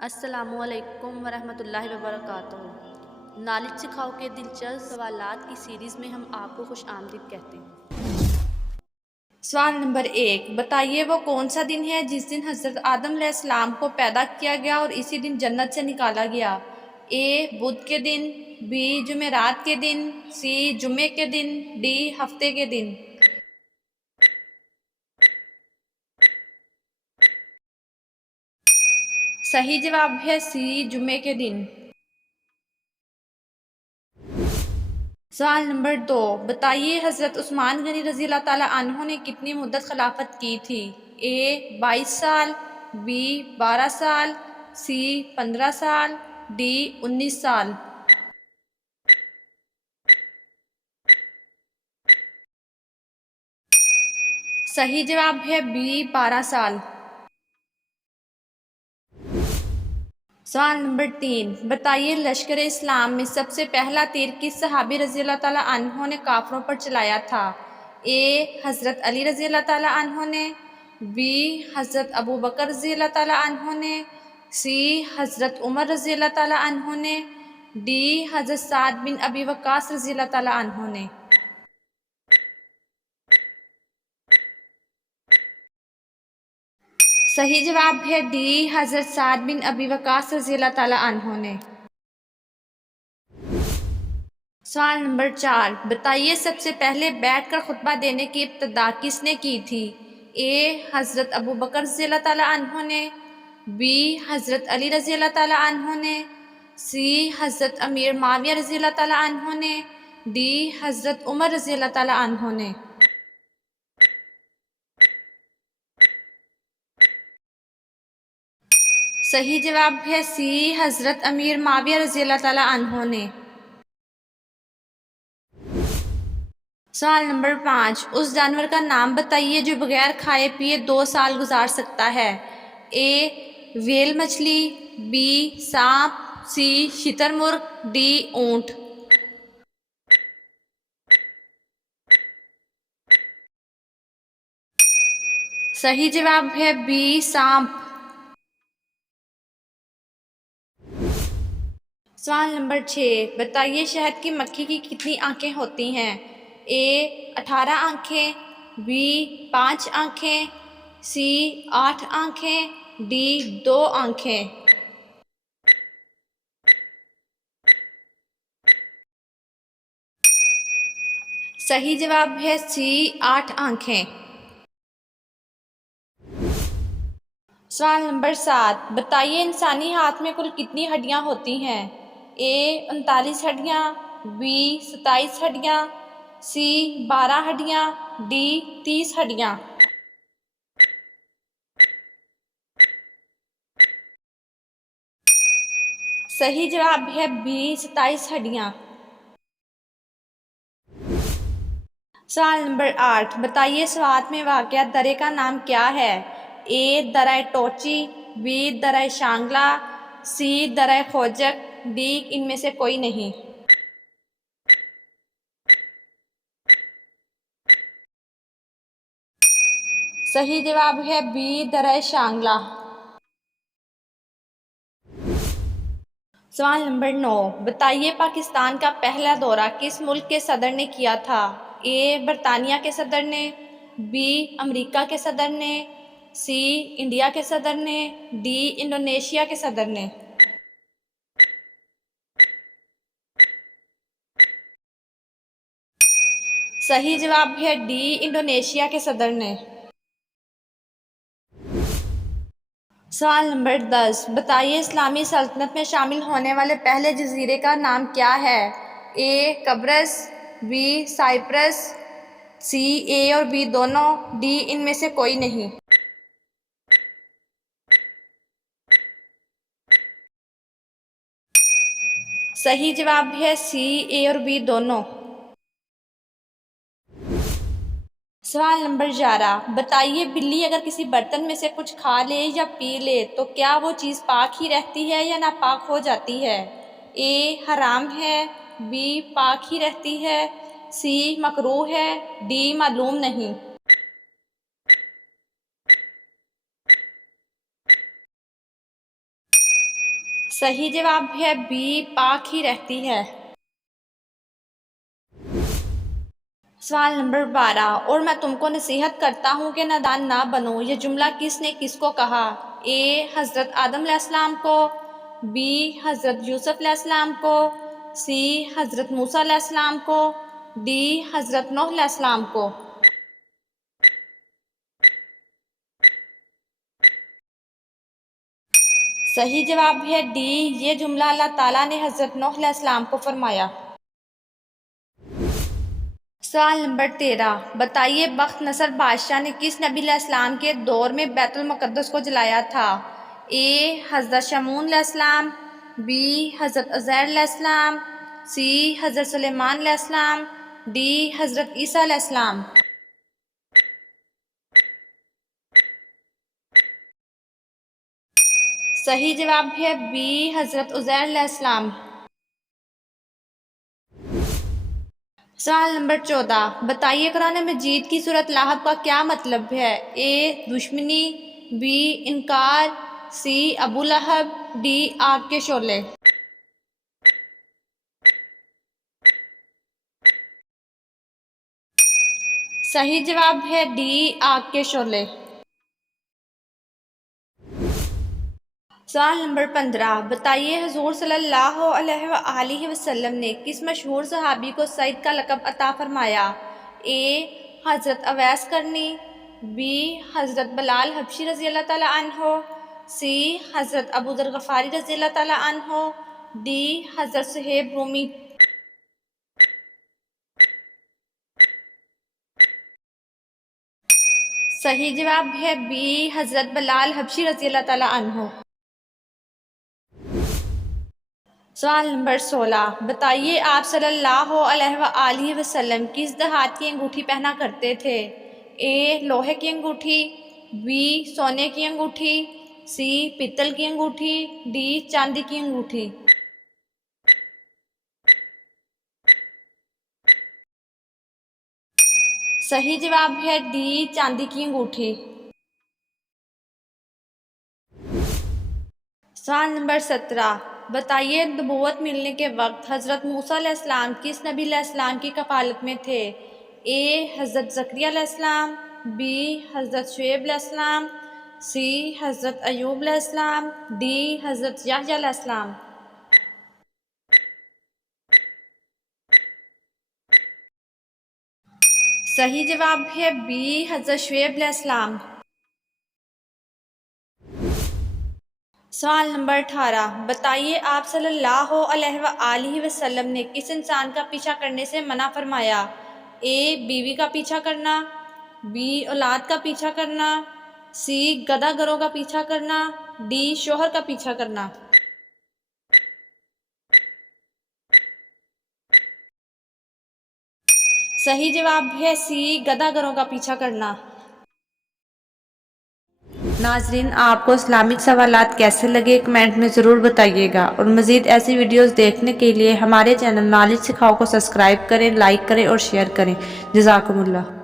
السلام علیکم ورحمۃ اللہ وبرکاتہ۔ نالج سکھاؤ کے دلچسپ سوالات کی سیریز میں ہم آپ کو خوش آمدید کہتے ہیں۔ سوال نمبر 1، بتائیے وہ کون سا دن ہے جس دن حضرت آدم علیہ السلام کو پیدا کیا گیا اور اسی دن جنت سے نکالا گیا؟ اے بدھ کے دن، بی جمعرات کے دن، سی جمعے کے دن، ڈی ہفتے کے دن۔ صحیح جواب ہے سی جمعے کے دن۔ سوال نمبر 2، بتائیے حضرت عثمان غنی رضی اللہ تعالیٰ عنہ نے کتنی مدت خلافت کی تھی؟ اے 22 سال، بی 12 سال، سی 15 سال، ڈی 19 سال۔ صحیح جواب ہے بی 12 سال۔ سوال نمبر 3، بتائیے لشکر اسلام میں سب سے پہلا تیر کس صحابی رضی اللہ تعالیٰ عنہ نے کافروں پر چلایا تھا؟ اے حضرت علی رضی اللہ تعالیٰ عنہ نے، بی حضرت ابو بکر رضی اللہ تعالیٰ عنہ نے، سی حضرت عمر رضی اللہ تعالیٰ عنہ نے، ڈی حضرت سعد بن ابی وقاص رضی اللہ تعالیٰ عنہ نے۔ صحیح جواب ہے ڈی حضرت سعد بن ابی وقاص رضی اللہ تعالیٰ عنہ نے۔ سوال نمبر 4، بتائیے سب سے پہلے بیٹھ کر خطبہ دینے کی ابتدا کس نے کی تھی؟ اے حضرت ابو بکر رضی اللہ تعالیٰ عنہ نے، بی حضرت علی رضی اللہ تعالیٰ عنہ نے، سی حضرت امیر معاویہ رضی اللہ تعالیٰ عنہ نے، ڈی حضرت عمر رضی اللہ تعالیٰ عنہ نے۔ صحیح جواب ہے سی حضرت امیر معاویہ رضی اللہ تعالیٰ عنہ نے۔ سوال نمبر 5، اس جانور کا نام بتائیے جو بغیر کھائے پیے 2 سال گزار سکتا ہے؟ اے ویل مچھلی، بی سانپ، سی شتر مرغ، ڈی اونٹ۔ صحیح جواب ہے بی سانپ۔ سوال نمبر 6، بتائیے شہد کی مکھی کی کتنی آنکھیں ہوتی ہیں؟ اے 18 آنکھیں، بی 5 آنکھیں، سی 8 آنکھیں، ڈی 2 آنکھیں۔ صحیح جواب ہے سی 8 آنکھیں۔ سوال نمبر 7، بتائیے انسانی ہاتھ میں کل کتنی ہڈیاں ہوتی ہیں؟ اے 39 ہڈیاں، بی 27 ہڈیاں، سی 12 ہڈیاں، ڈی 30 ہڈیاں۔ صحیح جواب ہے بی 27 ہڈیاں۔ سوال نمبر 8، بتائیے سوات میں واقع درے کا نام کیا ہے؟ اے درہ ٹوچی، be Darrah Shangla, C Darrah خوجک، D ان میں سے کوئی نہیں۔ صحیح جواب ہے بی درہ شانگلہ۔ سوال نمبر 9، بتائیے پاکستان کا پہلا دورہ کس ملک کے صدر نے کیا تھا؟ اے برطانیہ کے صدر نے، بی امریکہ کے صدر نے، سی انڈیا کے صدر نے، ڈی انڈونیشیا کے صدر نے۔ صحیح جواب ہے ڈی انڈونیشیا کے صدر نے۔ سوال نمبر 10، بتائیے اسلامی سلطنت میں شامل ہونے والے پہلے جزیرے کا نام کیا ہے؟ اے قبرص، بی سائپرس، سی اے اور بی دونوں، ڈی ان میں سے کوئی نہیں۔ صحیح جواب ہے سی اے اور بی دونوں۔ سوال نمبر 11، بتائیے بلی اگر کسی برتن میں سے کچھ کھا لے یا پی لے تو کیا وہ چیز پاک ہی رہتی ہے یا ناپاک ہو جاتی ہے؟ اے حرام ہے، بی پاک ہی رہتی ہے، سی مکروہ ہے، ڈی معلوم نہیں۔ صحیح جواب ہے بی، پاک ہی رہتی ہے۔ سوال نمبر 12، اور میں تم کو نصیحت کرتا ہوں کہ نادان نہ بنو، یہ جملہ کس نے کس کو کہا؟ اے حضرت آدم علیہ السلام کو، بی حضرت یوسف علیہ السلام کو، سی حضرت موسیٰ علیہ السلام کو، ڈی حضرت نوح علیہ السلام کو۔ صحیح جواب ہے ڈی، یہ جملہ اللہ تعالیٰ نے حضرت نوح علیہ السلام کو فرمایا۔ سوال نمبر 13، بتائیے بخت نصر بادشاہ نے کس نبی علیہ السلام کے دور میں بیت المقدس کو جلایا تھا؟ اے حضرت شمعون علیہ السلام، بی حضرت عزیر علیہ السلام، سی حضرت سلیمان علیہ السلام، ڈی حضرت عیسیٰ علیہ السلام۔ صحیح جواب ہے بی، حضرت عزیر علیہ السلام۔ سوال نمبر 14، بتائیے قرآن مجید کی سورۃ لاحق کا کیا مطلب ہے؟ اے دشمنی، بی انکار، سی ابو لہب، ڈی آگ کے شعلے۔ صحیح جواب ہے ڈی، آگ کے شعلے۔ سوال نمبر 15، بتائیے حضور صلی اللہ علیہ وآلہ وسلم نے کس مشہور صحابی کو سعید کا لقب عطا فرمایا؟ اے حضرت اویس کرنی، بی حضرت بلال حبشی رضی اللہ تعالیٰ عنہ، سی حضرت ابو ذر غفاری رضی اللہ تعالیٰ عنہ، ڈی حضرت صہیب رومی۔ صحیح جواب ہے بی، حضرت بلال حبشی رضی اللہ تعالیٰ عنہ۔ سوال نمبر 16، بتائیے آپ صلی اللہ علیہ وآلہ وسلم کس دھات کی انگوٹھی پہنا کرتے تھے؟ اے لوہے کی انگوٹھی، بی سونے کی انگوٹھی، سی پتل کی انگوٹھی، ڈی چاندی کی انگوٹھی۔ صحیح جواب ہے ڈی، چاندی کی انگوٹھی۔ سوال نمبر 17، بتائیے نبوت ملنے کے وقت حضرت موسیٰ علیہ السلام کس نبی علیہ السلام کی کفالت میں تھے؟ اے حضرت زکریا علیہ السلام، بی حضرت شعیب علیہ السلام، سی حضرت ایوب علیہ السلام، ڈی حضرت یحییٰ علیہ السلام۔ صحیح جواب ہے بی، حضرت شعیب علیہ السلام۔ سوال نمبر 18، بتائیے آپ صلی اللہ علیہ وآلہ وسلم نے کس انسان کا پیچھا کرنے سے منع فرمایا؟ اے بیوی کا پیچھا کرنا، بی اولاد کا پیچھا کرنا، سی گدھا گروہ کا پیچھا کرنا، ڈی شوہر کا پیچھا کرنا۔ صحیح جواب ہے سی، گدھا گروہ کا پیچھا کرنا۔ ناظرین، آپ کو اسلامک سوالات کیسے لگے کمنٹ میں ضرور بتائیے گا، اور مزید ایسی ویڈیوز دیکھنے کے لیے ہمارے چینل نالج سکھاؤ کو سبسکرائب کریں، لائک کریں اور شیئر کریں۔ جزاکم اللہ۔